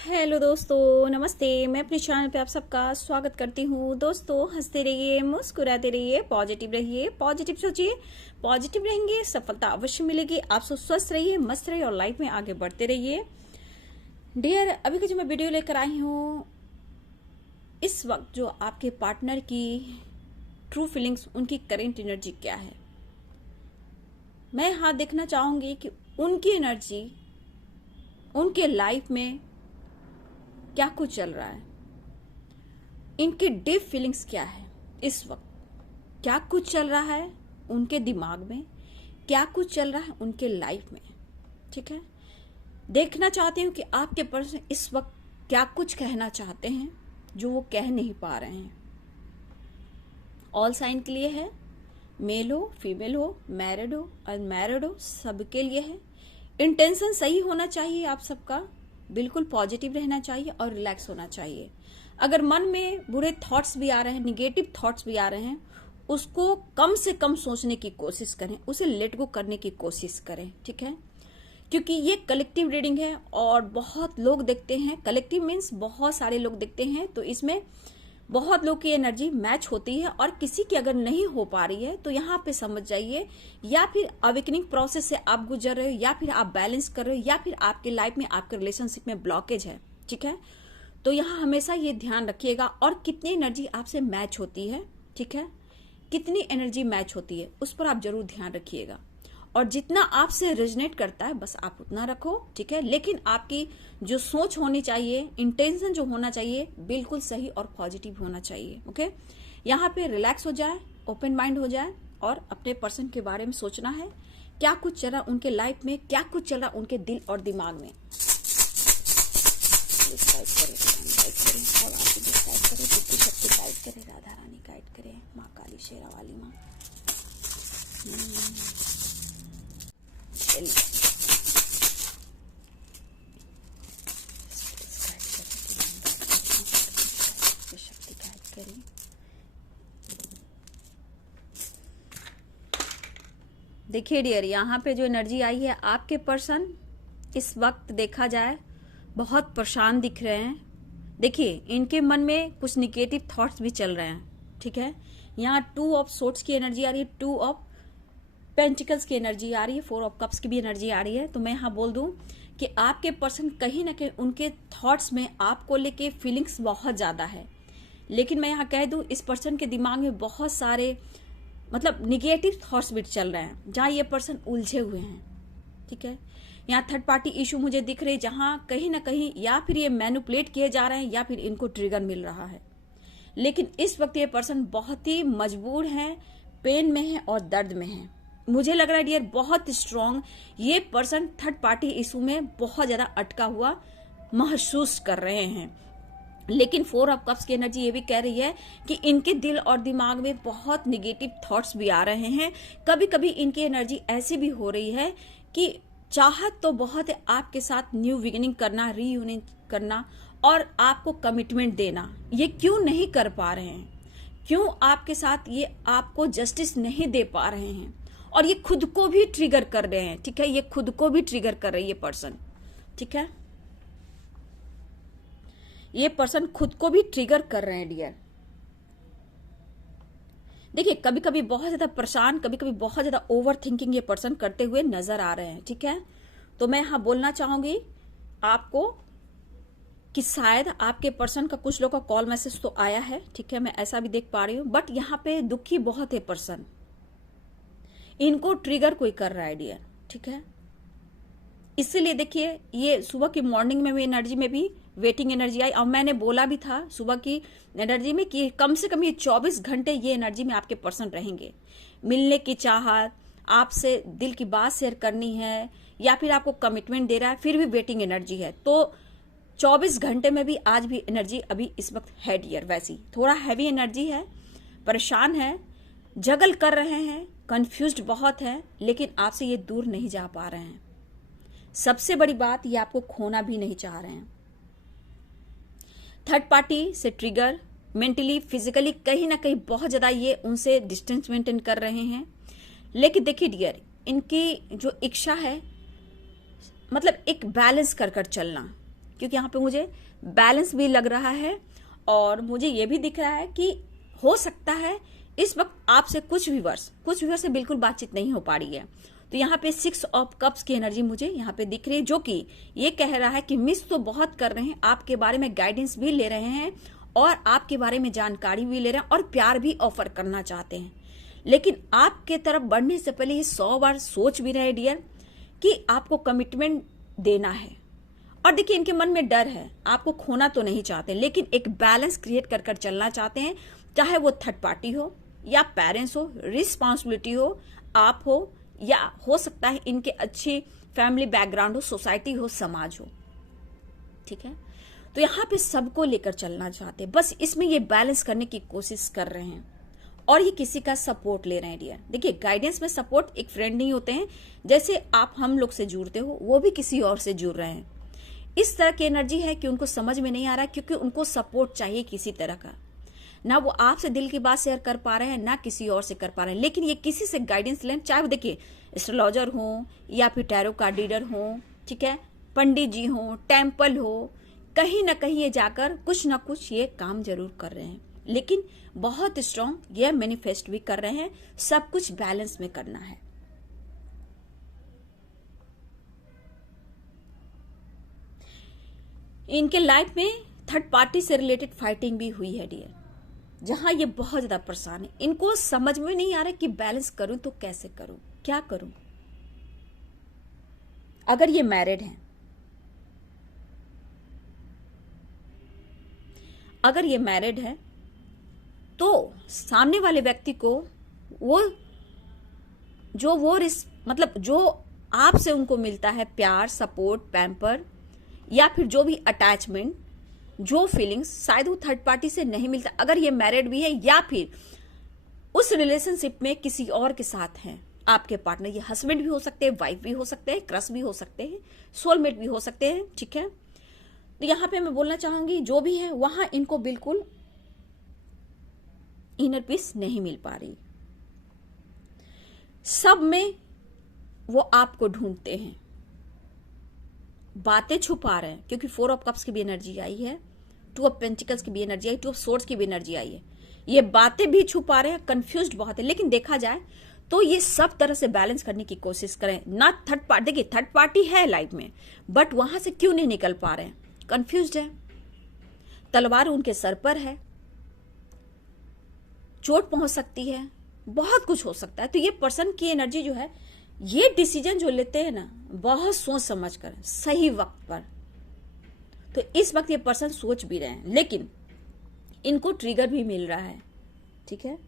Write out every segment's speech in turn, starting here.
Hello दोस्तों, नमस्ते। मैं अपने चैनल पे आप सबका स्वागत करती हूँ। दोस्तों, हंसते रहिए, मुस्कुराते रहिए, पॉजिटिव रहिए, पॉजिटिव सोचिए, पॉजिटिव रहेंगे, सफलता अवश्य मिलेगी। आप सब स्वस्थ रहिए, मस्त रहिए और लाइफ में आगे बढ़ते रहिए। डियर, अभी की जो मैं वीडियो लेकर आई हूँ, इस वक्त जो आपके पार्टनर की ट्रू फीलिंग्स, उनकी करेंट एनर्जी क्या है, मैं यहाँ देखना चाहूंगी कि उनकी एनर्जी, उनके लाइफ में क्या कुछ चल रहा है, इनकी डीप फीलिंग्स क्या है इस वक्त, क्या कुछ चल रहा है उनके दिमाग में, क्या कुछ चल रहा है उनके लाइफ में। ठीक है, देखना चाहती हूँ कि आपके पर्सन इस वक्त क्या कुछ कहना चाहते हैं जो वो कह नहीं पा रहे हैं। ऑल साइन के लिए है, मेल हो, फीमेल हो, मैरिड हो, अनमैरिड हो, सबके लिए है। इंटेंशन सही होना चाहिए आप सबका, बिल्कुल पॉजिटिव रहना चाहिए और रिलैक्स होना चाहिए। अगर मन में बुरे थॉट्स भी आ रहे हैं, निगेटिव थॉट्स भी आ रहे हैं, उसको कम से कम सोचने की कोशिश करें, उसे लेट गो करने की कोशिश करें। ठीक है, क्योंकि ये कलेक्टिव रीडिंग है और बहुत लोग देखते हैं। कलेक्टिव मीन्स बहुत सारे लोग देखते हैं, तो इसमें बहुत लोग की एनर्जी मैच होती है और किसी की अगर नहीं हो पा रही है तो यहाँ पे समझ जाइए, या फिर अवेकनिंग प्रोसेस से आप गुजर रहे हो, या फिर आप बैलेंस कर रहे हो, या फिर आपके लाइफ में, आपके रिलेशनशिप में ब्लॉकेज है। ठीक है, तो यहाँ हमेशा ये ध्यान रखिएगा। और कितनी एनर्जी आपसे मैच होती है, ठीक है, कितनी एनर्जी मैच होती है उस पर आप जरूर ध्यान रखिएगा। और जितना आपसे रेजनेट करता है बस आप उतना रखो। ठीक है, लेकिन आपकी जो सोच होनी चाहिए, इंटेंशन जो होना चाहिए, बिल्कुल सही और पॉजिटिव होना चाहिए। ओके, यहाँ पे रिलैक्स हो जाए, ओपन माइंड हो जाए और अपने पर्सन के बारे में सोचना है, क्या कुछ चल रहा उनके लाइफ में, क्या कुछ चल रहा उनके दिल और दिमाग में। राधा रानी गाइड करे, माँ काली शेरा वाली माँ। शक्ति गाइड करें। देखिए डियर, यहाँ पे जो एनर्जी आई है, आपके पर्सन इस वक्त देखा जाए बहुत परेशान दिख रहे हैं। देखिए, इनके मन में कुछ निगेटिव थॉट्स भी चल रहे हैं। ठीक है, यहाँ 2 ऑफ सोर्ड्स की एनर्जी आ रही है, 2 ऑफ पेंटिकल्स की एनर्जी आ रही है, 4 ऑफ कप्स की भी एनर्जी आ रही है। तो मैं यहाँ बोल दूं कि आपके पर्सन कहीं ना कहीं उनके थॉट्स में आपको लेके फीलिंग्स बहुत ज्यादा है। लेकिन मैं यहाँ कह दूं, इस पर्सन के दिमाग में बहुत सारे मतलब निगेटिव थॉट्स भी चल रहे हैं, जहाँ ये पर्सन उलझे हुए हैं। ठीक है, यहाँ थर्ड पार्टी इशू मुझे दिख रही है, जहाँ कहीं ना कहीं या फिर ये मैनिपुलेट किए जा रहे हैं या फिर इनको ट्रिगर मिल रहा है। लेकिन इस वक्त ये पर्सन बहुत ही मजबूर है, पेन में है और दर्द में है। मुझे लग रहा है डियर, बहुत स्ट्रांग ये पर्सन थर्ड पार्टी इशू में बहुत ज्यादा अटका हुआ महसूस कर रहे हैं। लेकिन 4 ऑफ कप्स की एनर्जी ये भी कह रही है कि इनके दिल और दिमाग में बहुत निगेटिव थॉट्स भी आ रहे हैं। कभी कभी इनकी एनर्जी ऐसी भी हो रही है कि चाहत तो बहुत है आपके साथ न्यू बिगिनिंग करना, रीयूनियन करना और आपको कमिटमेंट देना, ये क्यों नहीं कर पा रहे हैं, क्यों आपके साथ ये आपको जस्टिस नहीं दे पा रहे हैं, और ये खुद को भी ट्रिगर कर रहे हैं। ठीक है, ये खुद को भी ट्रिगर कर रही है पर्सन। ठीक है, ये पर्सन खुद को भी ट्रिगर कर रहे हैं डियर। देखिए, कभी कभी बहुत ज्यादा परेशान, कभी कभी बहुत ज्यादा ओवर थिंकिंग ये पर्सन करते हुए नजर आ रहे हैं। ठीक है, तो मैं यहां बोलना चाहूंगी आपको कि शायद आपके पर्सन का कुछ लोग का कॉल मैसेज तो आया है। ठीक है, मैं ऐसा भी देख पा रही हूं, बट यहाँ पे दुखी बहुत है पर्सन, इनको ट्रिगर कोई कर रहा है डियर। ठीक है, इसीलिए देखिए, ये सुबह की मॉर्निंग में भी एनर्जी में भी वेटिंग एनर्जी आई, और मैंने बोला भी था सुबह की एनर्जी में कि कम से कम ये 24 घंटे ये एनर्जी में आपके पर्सन रहेंगे। मिलने की चाहत, आपसे दिल की बात शेयर करनी है, या फिर आपको कमिटमेंट दे रहा है, फिर भी वेटिंग एनर्जी है। तो 24 घंटे में भी आज भी एनर्जी अभी इस वक्त है डियर। वैसी थोड़ा हैवी एनर्जी है, परेशान है, जगल कर रहे हैं, कंफ्यूज्ड बहुत है, लेकिन आपसे ये दूर नहीं जा पा रहे हैं। सबसे बड़ी बात, ये आपको खोना भी नहीं चाह रहे हैं। थर्ड पार्टी से ट्रिगर मेंटली, फिजिकली कहीं ना कहीं बहुत ज्यादा ये उनसे डिस्टेंस मेंटेन कर रहे हैं। लेकिन देखिए डियर, इनकी जो इच्छा है, मतलब एक बैलेंस कर चलना, क्योंकि यहाँ पे मुझे बैलेंस भी लग रहा है और मुझे ये भी दिख रहा है कि हो सकता है इस वक्त आपसे कुछ व्यूअर्स से बिल्कुल बातचीत नहीं हो पा रही है। तो यहाँ पे 6 ऑफ कप्स की एनर्जी मुझे यहाँ पे दिख रही है, जो कि ये कह रहा है कि मिस तो बहुत कर रहे हैं, आपके बारे में गाइडेंस भी ले रहे हैं और आपके बारे में जानकारी भी ले रहे हैं और प्यार भी ऑफर करना चाहते हैं, लेकिन आपके तरफ बढ़ने से पहले ये 100 बार सोच भी रहे डियर कि आपको कमिटमेंट देना है। और देखिए इनके मन में डर है, आपको खोना तो नहीं चाहते, लेकिन एक बैलेंस क्रिएट कर कर चलना चाहते हैं, चाहे वो थर्ड पार्टी हो या पेरेंट्स हो, रिस्पॉन्सिबिलिटी हो, आप हो, या हो सकता है इनके अच्छी फैमिली बैकग्राउंड हो, सोसाइटी हो, समाज हो। ठीक है, तो यहाँ पे सबको लेकर चलना चाहते हैं, बस इसमें ये बैलेंस करने की कोशिश कर रहे हैं और ये किसी का सपोर्ट ले रहे हैं डियर। देखिए गाइडेंस में सपोर्ट एक फ्रेंड नहीं होते हैं, जैसे आप हम लोग से जुड़ते हो वो भी किसी और से जुड़ रहे हैं। इस तरह की एनर्जी है कि उनको समझ में नहीं आ रहा, क्योंकि उनको सपोर्ट चाहिए किसी तरह का। ना वो आपसे दिल की बात शेयर कर पा रहे हैं, ना किसी और से कर पा रहे हैं, लेकिन ये किसी से गाइडेंस लें, चाहे वो देखिए एस्ट्रोलॉजर हो या फिर टैरो कार्ड रीडर हो, ठीक है, पंडित जी हो, टेम्पल हो, कहीं ना कहीं ये जाकर कुछ ना कुछ ये काम जरूर कर रहे हैं, लेकिन बहुत स्ट्रांग ये मैनिफेस्ट भी कर रहे हैं। सब कुछ बैलेंस में करना है। इनके लाइफ में थर्ड पार्टी से रिलेटेड फाइटिंग भी हुई है डियर, जहां ये बहुत ज्यादा परेशान है। इनको समझ में नहीं आ रहा कि बैलेंस करूं तो कैसे करूं, क्या करूं। अगर ये मैरिड हैं, अगर ये मैरिड है तो सामने वाले व्यक्ति को वो मतलब जो आपसे उनको मिलता है प्यार, सपोर्ट, पैम्पर या फिर जो भी अटैचमेंट, जो फीलिंग्स, शायद वो थर्ड पार्टी से नहीं मिलता। अगर ये मैरिड भी है या फिर उस रिलेशनशिप में किसी और के साथ हैं आपके पार्टनर, ये हस्बैंड भी हो सकते हैं, वाइफ भी हो सकते हैं, क्रश भी हो सकते हैं, सोलमेट भी हो सकते हैं। ठीक है, तो यहां पे मैं बोलना चाहूंगी जो भी है वहां इनको बिल्कुल इनर पीस नहीं मिल पा रही। सब में वो आपको ढूंढते हैं, बातें छुपा रहे हैं, क्योंकि 4 ऑफ कप्स की भी एनर्जी आई है, 2 ऑफ पेंटिकल्स की भी एनर्जी आई, 2 ऑफ सोर्ड्स की भी एनर्जी आई है। ये बातें भी छुपा रहे हैं, कंफ्यूज्ड बहुत है, लेकिन देखा जाए तो ये सब तरह से बैलेंस करने की कोशिश करें ना। थर्ड पार्टी, देखिए थर्ड पार्टी है लाइफ में, बट वहां से क्यों नहीं निकल पा रहे हैं, कंफ्यूज्ड है, तलवार उनके सर पर है, चोट पहुंच सकती है, बहुत कुछ हो सकता है। तो ये पर्सन की एनर्जी जो है, ये डिसीजन जो लेते हैं ना बहुत सोच समझ कर, सही वक्त पर। तो इस वक्त ये पर्सन सोच भी रहे हैं, लेकिन इनको ट्रिगर भी मिल रहा है। ठीक है,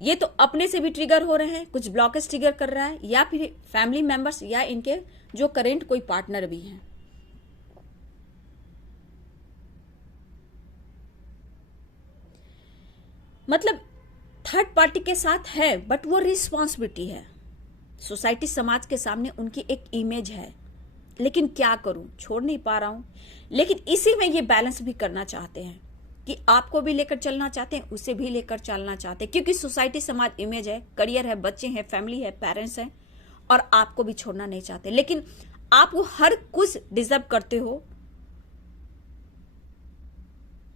ये तो अपने से भी ट्रिगर हो रहे हैं, कुछ ब्लॉकेज ट्रिगर कर रहा है, या फिर फैमिली मेंबर्स या इनके जो करेंट कोई पार्टनर भी हैं। मतलब थर्ड पार्टी के साथ है, बट वो रिस्पॉन्सिबिलिटी है, सोसाइटी समाज के सामने उनकी एक इमेज है, लेकिन क्या करूं, छोड़ नहीं पा रहा हूं। लेकिन इसी में ये बैलेंस भी करना चाहते हैं कि आपको भी लेकर चलना चाहते हैं, उसे भी लेकर चलना चाहते हैं, क्योंकि सोसाइटी समाज इमेज है, करियर है, बच्चे हैं, फैमिली है, पेरेंट्स हैं, और आपको भी छोड़ना नहीं चाहते। लेकिन आप वो हर कुछ डिजर्व करते हो,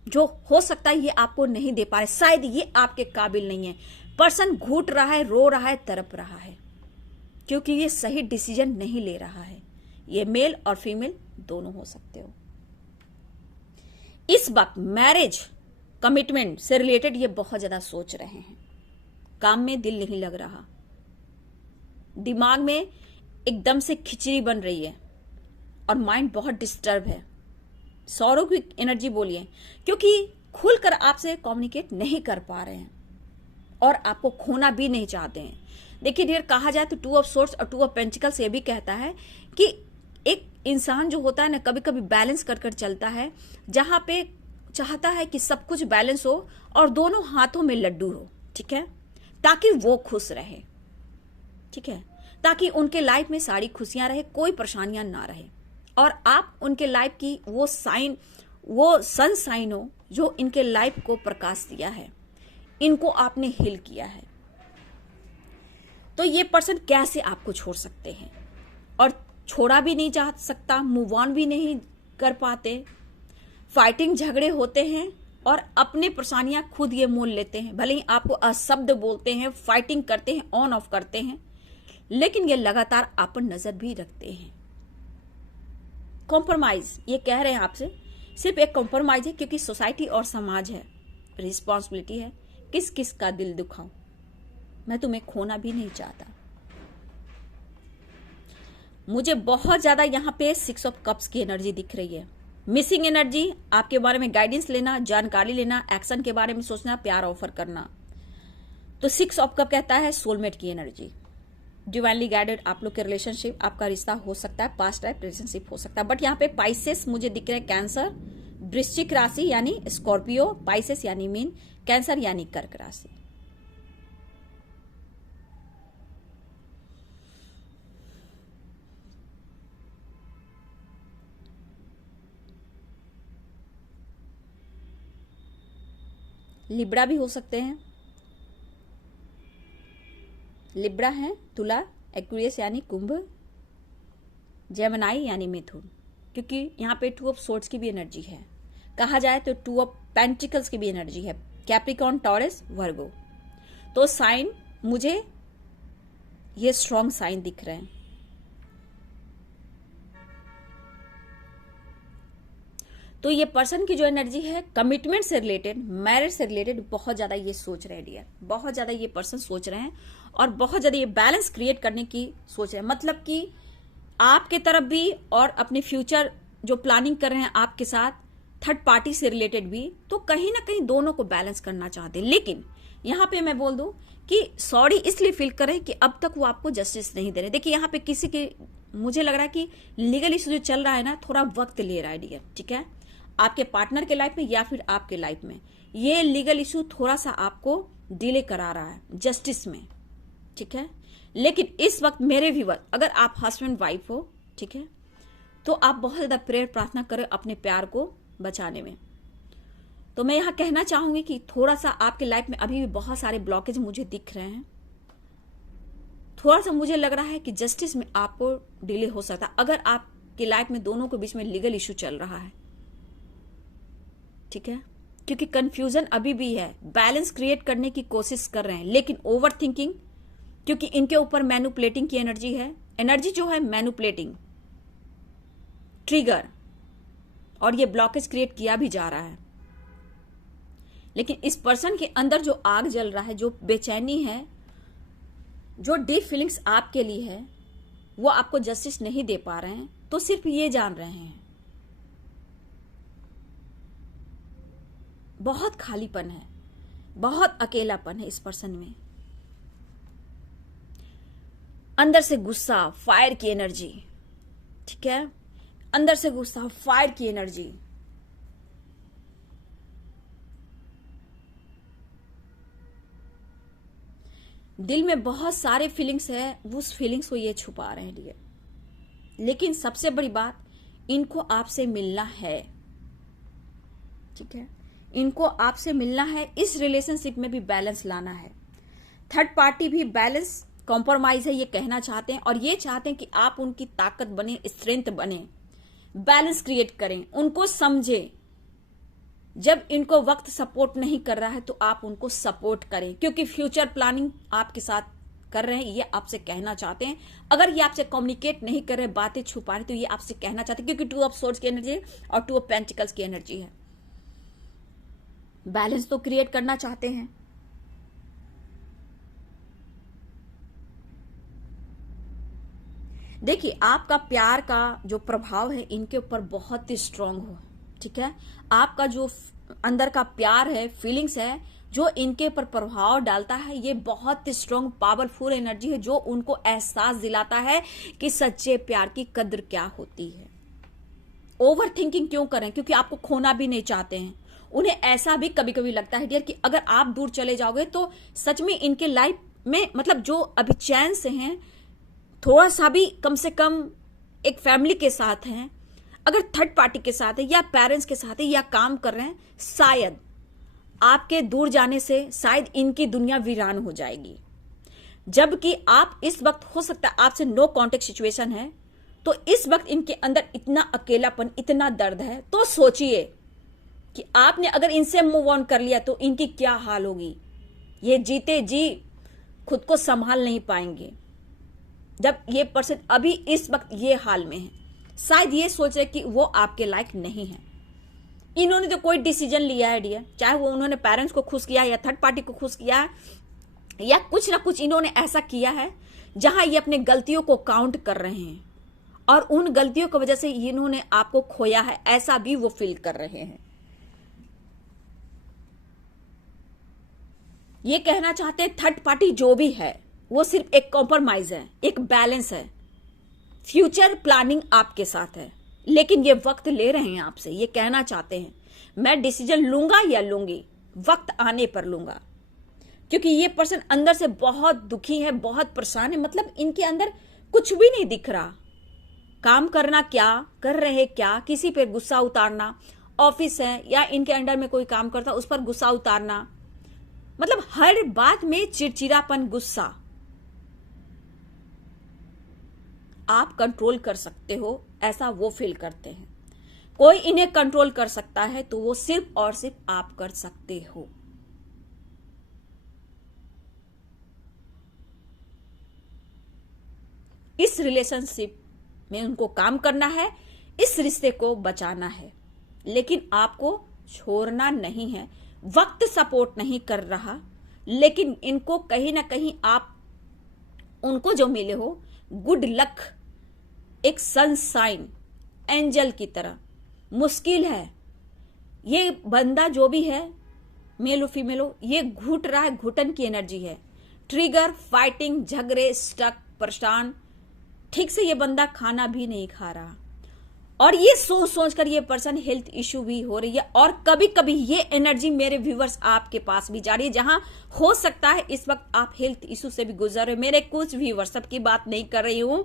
जो हो सकता है ये आपको नहीं दे पा रहे, शायद ये आपके काबिल नहीं है। पर्सन घूट रहा है, रो रहा है, तड़प रहा है, क्योंकि ये सही डिसीजन नहीं ले रहा है। ये मेल और फीमेल दोनों हो सकते हो। इस वक्त मैरिज कमिटमेंट से रिलेटेड ये बहुत ज्यादा सोच रहे हैं, काम में दिल नहीं लग रहा, दिमाग में एकदम से खिचड़ी बन रही है और माइंड बहुत डिस्टर्ब है। सौरव की एनर्जी बोलिए, क्योंकि खुलकर आपसे कम्युनिकेट नहीं कर पा रहे हैं और आपको खोना भी नहीं चाहते हैं। देखिए डियर, कहा जाए तो 2 ऑफ सोर्ड्स और 2 ऑफ पेंटिकल्स ये भी कहता है कि एक इंसान जो होता है ना, कभी कभी बैलेंस कर कर चलता है, जहां पे चाहता है कि सब कुछ बैलेंस हो और दोनों हाथों में लड्डू हो। ठीक है, ताकि वो खुश रहे, ठीक है, ताकि उनके लाइफ में सारी खुशियां रहे, कोई परेशानियां ना रहे, और आप उनके लाइफ की वो साइन, वो सन साइन हो जो इनके लाइफ को प्रकाश दिया है, इनको आपने हील किया है। तो ये पर्सन कैसे आपको छोड़ सकते हैं, और छोड़ा भी नहीं जा सकता, मूव ऑन भी नहीं कर पाते, फाइटिंग झगड़े होते हैं और अपने परेशानियां खुद ये मोल लेते हैं। भले ही आपको अशब्द बोलते हैं, फाइटिंग करते हैं, ऑन ऑफ करते हैं, लेकिन ये लगातार आप पर नजर भी रखते हैं। कॉम्प्रोमाइज ये कह रहे हैं आपसे, सिर्फ एक कॉम्प्रोमाइज है, क्योंकि सोसाइटी और समाज है, रिस्पॉन्सिबिलिटी है। किस किस का दिल दुखाऊं, मैं तुम्हें खोना भी नहीं चाहता। मुझे बहुत ज्यादा यहाँ पे 6 ऑफ कप्स की एनर्जी दिख रही है। मिसिंग एनर्जी, आपके बारे में गाइडेंस लेना, जानकारी लेना, एक्शन के बारे में सोचना, प्यार ऑफर करना। तो 6 ऑफ कप कहता है सोलमेट की एनर्जी, डिवाइनली गाइडेड आप लोग के रिलेशनशिप, आपका रिश्ता हो सकता है, पास्ट लाइफ रिलेशनशिप हो सकता है। बट यहाँ पे पाइसेस मुझे दिख रहे हैं, कैंसर, वृश्चिक राशि यानी स्कॉर्पियो, पाइसेस यानी मीन, कैंसर यानी कर्क राशि। लिब्रा भी हो सकते हैं, लिब्रा है, तुला, एक्वेरियस यानी कुंभ, जेमिनी यानी मिथुन, क्योंकि यहाँ पे 2 ऑफ सोर्ड्स की भी एनर्जी है। कहा जाए तो 2 ऑफ पेंटिकल्स की भी एनर्जी है, कैप्रिकॉर्न, टॉरस, वर्गो। तो साइन मुझे ये स्ट्रॉन्ग साइन दिख रहे हैं। तो ये पर्सन की जो एनर्जी है कमिटमेंट से रिलेटेड, मैरिज से रिलेटेड बहुत ज्यादा ये सोच रहे हैं डियर, बहुत ज्यादा ये पर्सन सोच रहे हैं और बहुत ज्यादा ये बैलेंस क्रिएट करने की सोच रहे हैं। मतलब कि आपके तरफ भी और अपने फ्यूचर जो प्लानिंग कर रहे हैं आपके साथ, थर्ड पार्टी से रिलेटेड भी, तो कहीं ना कहीं दोनों को बैलेंस करना चाहते हैं। लेकिन यहाँ पे मैं बोल दूं कि सॉरी इसलिए फील कर रहे हैं कि अब तक वो आपको जस्टिस नहीं दे रहे। देखिए यहाँ पे किसी के, मुझे लग रहा है कि लीगल इशू जो चल रहा है ना, थोड़ा वक्त ले रहा है डियर, ठीक है, आपके पार्टनर के लाइफ में या फिर आपके लाइफ में ये लीगल इशू थोड़ा सा आपको डिले करा रहा है जस्टिस में, ठीक है। लेकिन इस वक्त मेरे व्यूअर, अगर आप हस्बैंड वाइफ हो, ठीक है, तो आप बहुत ज्यादा प्रेयर प्रार्थना करें अपने प्यार को बचाने में। तो मैं यहां कहना चाहूंगी कि थोड़ा सा आपके लाइफ में अभी भी बहुत सारे ब्लॉकेज मुझे दिख रहे हैं। थोड़ा सा मुझे लग रहा है कि जस्टिस में आपको डिले हो सकता है, अगर आपकी लाइफ में दोनों के बीच में लीगल इशू चल रहा है, ठीक है, क्योंकि कंफ्यूजन अभी भी है। बैलेंस क्रिएट करने की कोशिश कर रहे हैं, लेकिन ओवर थिंकिंग, क्योंकि इनके ऊपर मैनिपुलेटिंग की एनर्जी है, एनर्जी जो है मैनिपुलेटिंग, ट्रिगर, और ये ब्लॉकेज क्रिएट किया भी जा रहा है। लेकिन इस पर्सन के अंदर जो आग जल रहा है, जो बेचैनी है, जो डीप फीलिंग्स आपके लिए है, वो आपको जस्टिस नहीं दे पा रहे हैं। तो सिर्फ ये जान रहे हैं बहुत खालीपन है, बहुत अकेलापन है इस पर्सन में, अंदर से गुस्सा, फायर की एनर्जी, ठीक है, अंदर से गुस्सा, फायर की एनर्जी। दिल में बहुत सारे फीलिंग्स है, उस फीलिंग्स को ये छुपा रहे हैं डियर। लेकिन सबसे बड़ी बात, इनको आपसे मिलना है, ठीक है, इनको आपसे मिलना है। इस रिलेशनशिप में भी बैलेंस लाना है, थर्ड पार्टी भी बैलेंस, कॉम्प्रोमाइज है ये कहना चाहते हैं, और ये चाहते हैं कि आप उनकी ताकत बने, स्ट्रेंथ बने, बैलेंस क्रिएट करें, उनको समझे। जब इनको वक्त सपोर्ट नहीं कर रहा है तो आप उनको सपोर्ट करें, क्योंकि फ्यूचर प्लानिंग आपके साथ कर रहे हैं, ये आपसे कहना चाहते हैं। अगर ये आपसे कम्युनिकेट नहीं कर रहे, बातें छुपा रहे, तो ये आपसे कहना चाहते हैं, क्योंकि 2 ऑफ सोर्ड्स की एनर्जी और 2 ऑफ पेंटिकल्स की एनर्जी है। बैलेंस तो क्रिएट करना चाहते हैं। देखिए आपका प्यार का जो प्रभाव है इनके ऊपर बहुत ही स्ट्रांग हो, ठीक है, आपका जो अंदर का प्यार है, फीलिंग्स है, जो इनके ऊपर प्रभाव डालता है, ये बहुत ही स्ट्रांग पावरफुल एनर्जी है, जो उनको एहसास दिलाता है कि सच्चे प्यार की कद्र क्या होती है। ओवर थिंकिंग क्यों करें, क्योंकि आपको खोना भी नहीं चाहते हैं। उन्हें ऐसा भी कभी कभी लगता है डियर कि अगर आप दूर चले जाओगे तो सच में इनके लाइफ में, मतलब जो अभी चैन से हैं, थोड़ा सा भी कम से कम एक फैमिली के साथ हैं, अगर थर्ड पार्टी के साथ है या पेरेंट्स के साथ है या काम कर रहे हैं, शायद आपके दूर जाने से शायद इनकी दुनिया वीरान हो जाएगी। जबकि आप इस वक्त, हो सकता है आपसे नो कॉन्टेक्ट सिचुएशन है, तो इस वक्त इनके अंदर इतना अकेलापन, इतना दर्द है। तो सोचिए कि आपने अगर इनसे मूव ऑन कर लिया तो इनकी क्या हाल होगी। ये जीते जी खुद को संभाल नहीं पाएंगे। जब ये पर्सन अभी इस वक्त ये हाल में है, शायद ये सोच रहे कि वो आपके लायक नहीं है। इन्होंने तो कोई डिसीजन लिया है डियर, चाहे वो उन्होंने पेरेंट्स को खुश किया या थर्ड पार्टी को खुश किया या कुछ ना कुछ इन्होंने ऐसा किया है जहां ये अपने गलतियों को काउंट कर रहे हैं और उन गलतियों की वजह से इन्होंने आपको खोया है, ऐसा भी वो फील कर रहे हैं। ये कहना चाहते हैं थर्ड पार्टी जो भी है वो सिर्फ एक कॉम्प्रोमाइज है, एक बैलेंस है, फ्यूचर प्लानिंग आपके साथ है, लेकिन ये वक्त ले रहे हैं आपसे। ये कहना चाहते हैं मैं डिसीजन लूंगा या लूंगी, वक्त आने पर लूंगा, क्योंकि ये पर्सन अंदर से बहुत दुखी है, बहुत परेशान है। मतलब इनके अंदर कुछ भी नहीं दिख रहा। काम करना क्या कर रहे, क्या किसी पे गुस्सा उतारना, ऑफिस है या इनके अंडर में कोई काम करता उस पर गुस्सा उतारना, मतलब हर बात में चिड़चिड़ापन, गुस्सा। आप कंट्रोल कर सकते हो ऐसा वो फील करते हैं। कोई इन्हें कंट्रोल कर सकता है तो वो सिर्फ और सिर्फ आप कर सकते हो। इस रिलेशनशिप में उनको काम करना है, इस रिश्ते को बचाना है, लेकिन आपको छोड़ना नहीं है। वक्त सपोर्ट नहीं कर रहा, लेकिन इनको कहीं ना कहीं आप उनको जो मिले हो गुड लक, एक सनशाइन एंजल की तरह। मुश्किल है, ये बंदा जो भी है, मेल हो फीमेल हो, ये घुट रहा है, घुटन की एनर्जी है, ट्रिगर, फाइटिंग, झगड़े, स्टक, परेशान, ठीक से ये बंदा खाना भी नहीं खा रहा। और ये सोच सोच कर ये पर्सन हेल्थ इश्यू भी हो रही है। और कभी कभी ये एनर्जी मेरे व्यूवर्स आपके पास भी जा रही है, जहां हो सकता है इस वक्त आप हेल्थ इश्यू से भी गुजर रहे हो। मेरे कुछ व्यूवर्स, सबकी बात नहीं कर रही हूं,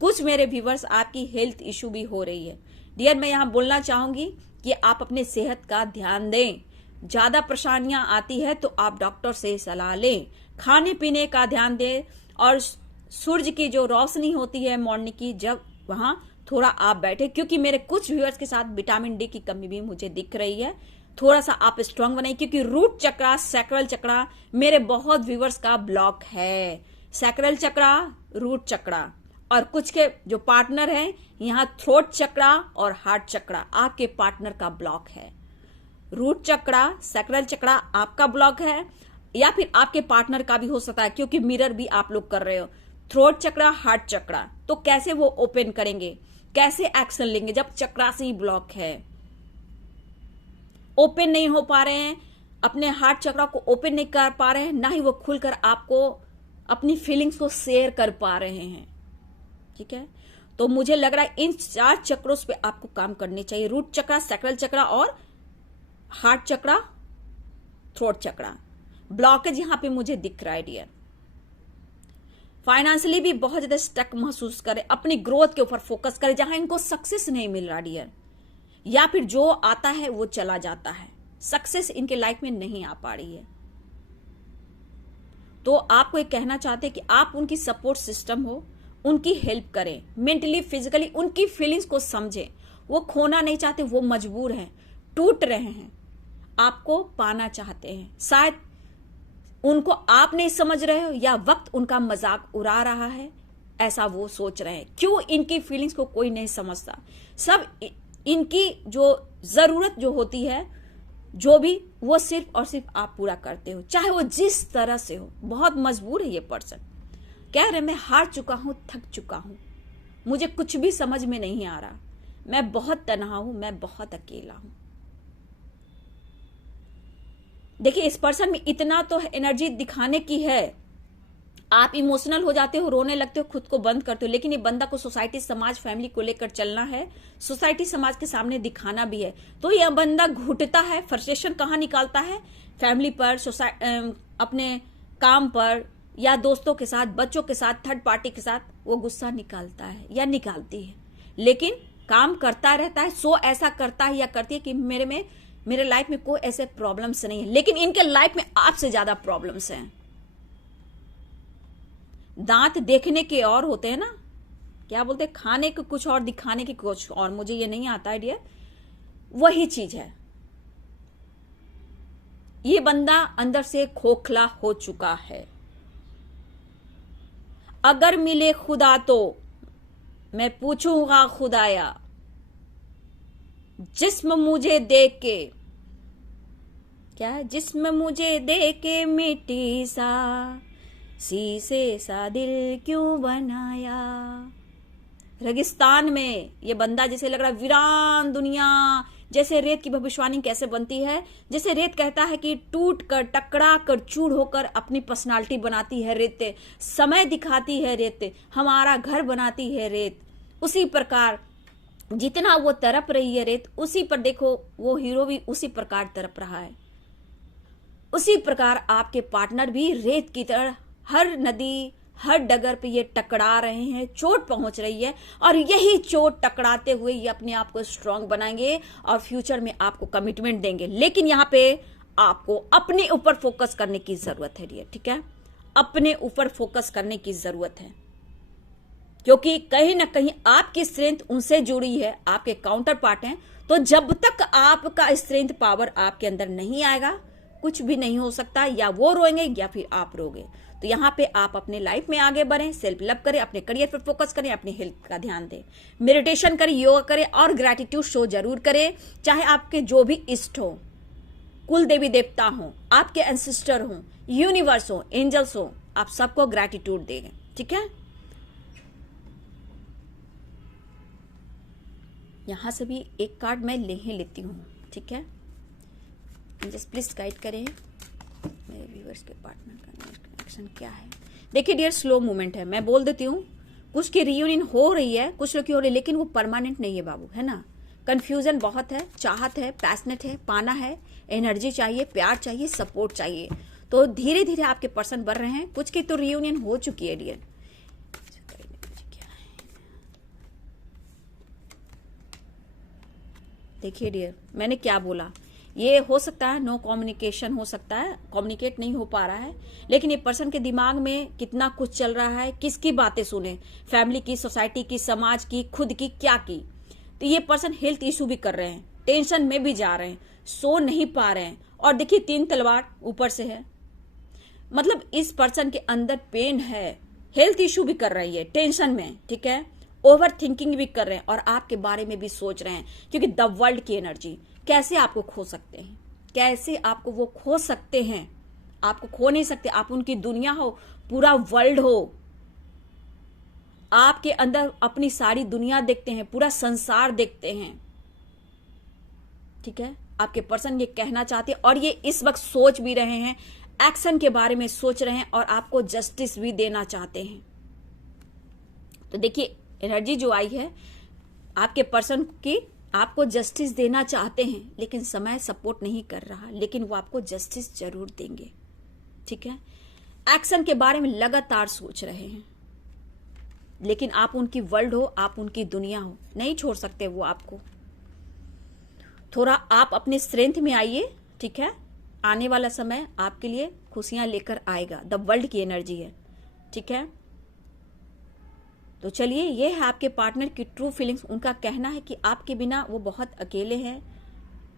कुछ मेरे व्यूवर्स आपकी हेल्थ इश्यू भी हो रही है। डियर, मैं यहां बोलना चाहूंगी कि आप अपने सेहत का ध्यान दें। ज्यादा परेशानियां आती है तो आप डॉक्टर से सलाह लें, खाने पीने का ध्यान दें, और सूरज की जो रोशनी होती है मॉर्निंग की, जब वहां थोड़ा आप बैठे, क्योंकि मेरे कुछ व्यूअर्स के साथ विटामिन डी की कमी भी मुझे दिख रही है। थोड़ा सा आप स्ट्रांग बनाइए, क्योंकि रूट चक्रा, सैक्रल चक्रा मेरे बहुत व्यूअर्स का ब्लॉक है। सैक्रल चक्रा, रूट चक्रा, और कुछ के जो पार्टनर हैं यहाँ थ्रोट चक्रा और हार्ट चक्रा आपके पार्टनर का ब्लॉक है। रूट चक्रा, सैक्रल चक्रा आपका ब्लॉक है, या फिर आपके पार्टनर का भी हो सकता है, क्योंकि मिरर भी आप लोग कर रहे हो। थ्रोट चक्रा, हार्ट चक्रा, तो कैसे वो ओपन करेंगे, कैसे एक्शन लेंगे जब चक्रा से ही ब्लॉक है, ओपन नहीं हो पा रहे हैं, अपने हार्ट चक्रा को ओपन नहीं कर पा रहे हैं, ना ही वो खुलकर आपको अपनी फीलिंग्स को शेयर कर पा रहे हैं। ठीक है, तो मुझे लग रहा है इन 4 चक्रों पे आपको काम करनी चाहिए। रूट चक्रा, सैक्रल चक्रा और हार्ट चक्रा, थ्रोट चक्रा। ब्लॉकेज यहां पे मुझे दिख रहा है डियर। फाइनेंशियली भी बहुत ज्यादा स्टक महसूस करें, अपनी ग्रोथ के ऊपर फोकस करें, जहां इनको सक्सेस नहीं मिल रहा डियर, या फिर जो आता है वो चला जाता है, सक्सेस इनके लाइफ में नहीं आ पा रही है। तो आपको एक कहना चाहते हैं कि आप उनकी सपोर्ट सिस्टम हो, उनकी हेल्प करें, मेंटली फिजिकली उनकी फीलिंग्स को समझें। वो खोना नहीं चाहते, वो मजबूर हैं, टूट रहे हैं, आपको पाना चाहते हैं। शायद उनको आप नहीं समझ रहे हो या वक्त उनका मजाक उड़ा रहा है, ऐसा वो सोच रहे हैं। क्यों इनकी फीलिंग्स को कोई नहीं समझता। सब इनकी जो जरूरत जो होती है, जो भी, वो सिर्फ और सिर्फ आप पूरा करते हो, चाहे वो जिस तरह से हो। बहुत मजबूर है ये पर्सन, कह रहे मैं हार चुका हूं, थक चुका हूं, मुझे कुछ भी समझ में नहीं आ रहा, मैं बहुत तन्हा हूं, मैं बहुत अकेला हूं। देखिए, इस पर्सन में इतना तो एनर्जी दिखाने की है, आप इमोशनल हो जाते हो, रोने लगते हो, खुद को बंद करते हो, लेकिन ये बंदा को सोसाइटी, समाज, फैमिली को लेकर चलना है, सोसाइटी समाज के सामने दिखाना भी है। तो यह बंदा घुटता है, फ्रस्ट्रेशन कहाँ निकालता है, फैमिली पर, अपने काम पर, या दोस्तों के साथ, बच्चों के साथ, थर्ड पार्टी के साथ वो गुस्सा निकालता है या निकालती है, लेकिन काम करता रहता है। सो ऐसा करता है या करती है कि मेरे लाइफ में कोई ऐसे प्रॉब्लम्स नहीं है, लेकिन इनके लाइफ में आपसे ज्यादा प्रॉब्लम्स हैं। दांत देखने के और होते हैं ना, क्या बोलते हैं, खाने के कुछ और, दिखाने के कुछ और, मुझे ये नहीं आता है डियर, वही चीज है। ये बंदा अंदर से खोखला हो चुका है। अगर मिले खुदा तो मैं पूछूंगा खुदाया, जिस्म मुझे दे के, क्या जिस्म मुझे दे के मिट्टी सा, शीशे सा दिल क्यों बनाया। रेगिस्तान में ये बंदा जैसे लग रहा है वीरान दुनिया, जैसे रेत की भविष्यवाणी कैसे बनती है, जैसे रेत कहता है कि टूट कर टकरा कर चूर होकर अपनी पर्सनालिटी बनाती है रेत, समय दिखाती है रेत, हमारा घर बनाती है रेत। उसी प्रकार जितना वो तड़प रही है रेत, उसी पर देखो वो हीरो भी उसी प्रकार तड़प रहा है। उसी प्रकार आपके पार्टनर भी रेत की तरह हर नदी हर डगर पे ये टकरा रहे हैं, चोट पहुंच रही है, और यही चोट टकराते हुए ये अपने आप को स्ट्रांग बनाएंगे और फ्यूचर में आपको कमिटमेंट देंगे। लेकिन यहाँ पे आपको अपने ऊपर फोकस करने की जरूरत है डियर, ठीक है, अपने ऊपर फोकस करने की जरूरत है, क्योंकि कहीं ना कहीं आपकी स्ट्रेंथ उनसे जुड़ी है, आपके काउंटर पार्ट हैं। तो जब तक आपका स्ट्रेंथ पावर आपके अंदर नहीं आएगा, कुछ भी नहीं हो सकता, या वो रोएंगे या फिर आप रोगे। तो यहाँ पे आप अपने लाइफ में आगे बढ़ें, सेल्फ लव करें, अपने करियर पर फोकस करें, अपनी हेल्थ का ध्यान दें, मेडिटेशन करें, योगा करें और ग्रैटिट्यूड शो जरूर करें। चाहे आपके जो भी इष्ट हो, कुल देवी देवता हो, आपके एंसेस्टर हो, यूनिवर्स हो, एंजल्स हो, आप सबको ग्रैटिट्यूड दें, ठीक है। यहां से भी एक कार्ड मैं लेती हूँ, ठीक है। जस्ट प्लीज गाइड करें मेरे व्यूअर्स के पार्टनर का कनेक्शन क्या है। देखिए डियर, स्लो मूवमेंट है, मैं बोल देती हूँ, कुछ की रियूनियन हो रही है, कुछ लोग की हो रही है, लेकिन वो परमानेंट नहीं है बाबू, है ना। कंफ्यूजन बहुत है, चाहत है, पैशनेट है, पाना है, एनर्जी चाहिए, प्यार चाहिए, सपोर्ट चाहिए। तो धीरे धीरे आपके पर्सन बढ़ रहे हैं, कुछ की तो रियूनियन हो चुकी है डियर। देखिए डियर, मैंने क्या बोला, ये हो सकता है नो कम्युनिकेशन हो सकता है, कम्युनिकेट नहीं हो पा रहा है, लेकिन ये पर्सन के दिमाग में कितना कुछ चल रहा है, किसकी बातें सुने, फैमिली की, सोसाइटी की, समाज की, खुद की, क्या की। तो ये पर्सन हेल्थ इशू भी कर रहे हैं, टेंशन में भी जा रहे हैं, सो नहीं पा रहे हैं, और देखिए 3 तलवार ऊपर से है, मतलब इस पर्सन के अंदर पेन है, हेल्थ इशू भी कर रही है, टेंशन में, ठीक है, ओवर थिंकिंग भी कर रहे हैं, और आपके बारे में भी सोच रहे हैं, क्योंकि द वर्ल्ड की एनर्जी, कैसे आपको खो सकते हैं, कैसे आपको वो खो सकते हैं, आपको खो नहीं सकते, आप उनकी दुनिया हो, पूरा वर्ल्ड हो, आपके अंदर अपनी सारी दुनिया देखते हैं, पूरा संसार देखते हैं, ठीक है। आपके पर्सन ये कहना चाहते हैं, और ये इस वक्त सोच भी रहे हैं, एक्शन के बारे में सोच रहे हैं, और आपको जस्टिस भी देना चाहते हैं। तो देखिए एनर्जी जो आई है आपके पर्सन की, आपको जस्टिस देना चाहते हैं, लेकिन समय सपोर्ट नहीं कर रहा, लेकिन वो आपको जस्टिस जरूर देंगे, ठीक है। एक्शन के बारे में लगातार सोच रहे हैं, लेकिन आप उनकी वर्ल्ड हो, आप उनकी दुनिया हो, नहीं छोड़ सकते वो आपको। थोड़ा आप अपने स्ट्रेंथ में आइए, ठीक है, आने वाला समय आपके लिए खुशियां लेकर आएगा, द वर्ल्ड की एनर्जी है, ठीक है। तो चलिए, ये है आपके पार्टनर की ट्रू फीलिंग्स। उनका कहना है कि आपके बिना वो बहुत अकेले हैं,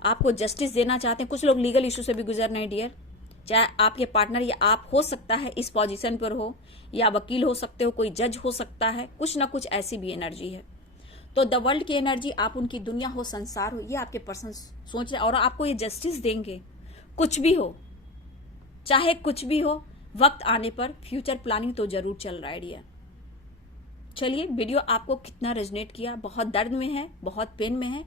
आपको जस्टिस देना चाहते हैं। कुछ लोग लीगल इशू से भी गुजर रहे हैं डियर, चाहे आपके पार्टनर या आप हो सकता है इस पोजीशन पर हो, या वकील हो सकते हो, कोई जज हो सकता है, कुछ ना कुछ ऐसी भी एनर्जी है। तो द वर्ल्ड की एनर्जी, आप उनकी दुनिया हो, संसार हो, ये आपके पर्सन सोच रहे हैं, और आपको ये जस्टिस देंगे, कुछ भी हो, चाहे कुछ भी हो, वक्त आने पर फ्यूचर प्लानिंग तो जरूर चल रहा है डियर। चलिए, वीडियो आपको कितना रेजोनेट किया, बहुत दर्द में है, बहुत पेन में है,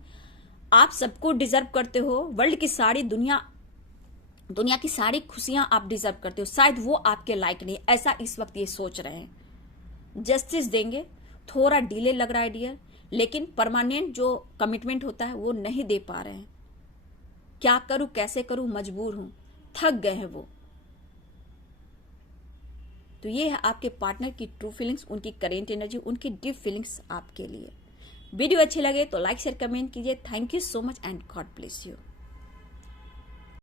आप सबको डिजर्व करते हो, वर्ल्ड की सारी दुनिया की सारी खुशियां आप डिजर्व करते हो, शायद वो आपके लायक नहीं, ऐसा इस वक्त ये सोच रहे हैं। जस्टिस देंगे, थोड़ा डिले लग रहा है डियर, लेकिन परमानेंट जो कमिटमेंट होता है वो नहीं दे पा रहे हैं। क्या करूं, कैसे करूं, मजबूर हूं, थक गए हैं वो। तो ये है आपके पार्टनर की ट्रू फीलिंग्स, उनकी करेंट एनर्जी, उनकी डीप फीलिंग्स आपके लिए। वीडियो अच्छे लगे तो लाइक शेयर कमेंट कीजिए। Thank you so much and God bless you.